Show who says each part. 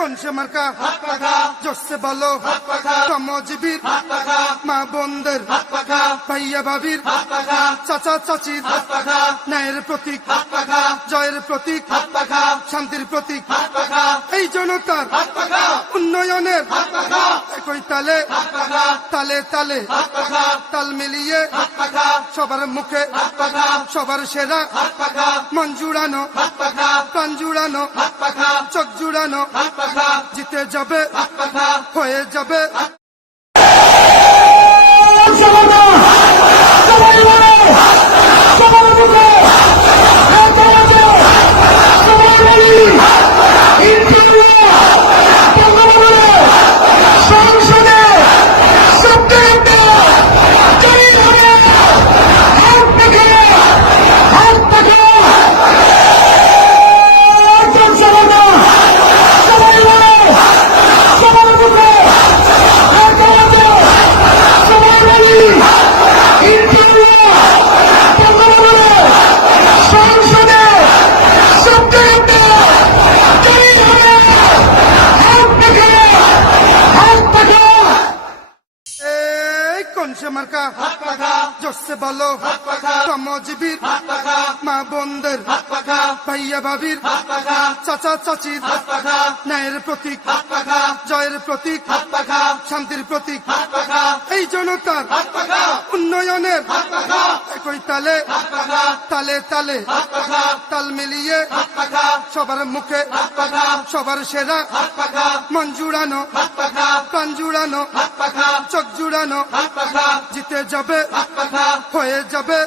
Speaker 1: কোন সে মার্কা জোসে বলো কর্মজীবীর মা বন্ধের ভাইয়া ভাবির চাচা চাচির ন্যায়ের প্রতীক জয়ের প্রতীক শান্তির প্রতীক এই জনতার উন্নয়নের একই তালে? তালে তালে। তাল মিলিয়ে সবার মুখে। সবার সেরা। মন জুড়ানো। প্রাণ জুড়ানো। চোখ জুড়ানো। জিতে যাবে। হয়ে যাবে। সে মার্কা জোসে ভালো কর্মজীবীর মা বন্ধের ভাইয়া ভাবির চাচা চাচির ন্যায়ের প্রতীক জয়ের প্রতীক শান্তির প্রতীক এই জনতার উন্নয়নের একই তালে? তালে তালে। তাল মিলিয়ে সবার মুখে, সবার সেরা। মন জুড়ানো, প্রাণ জুড়ানো, চোখ জুড়ানো। জিতে যাবে, হয়ে যাবে।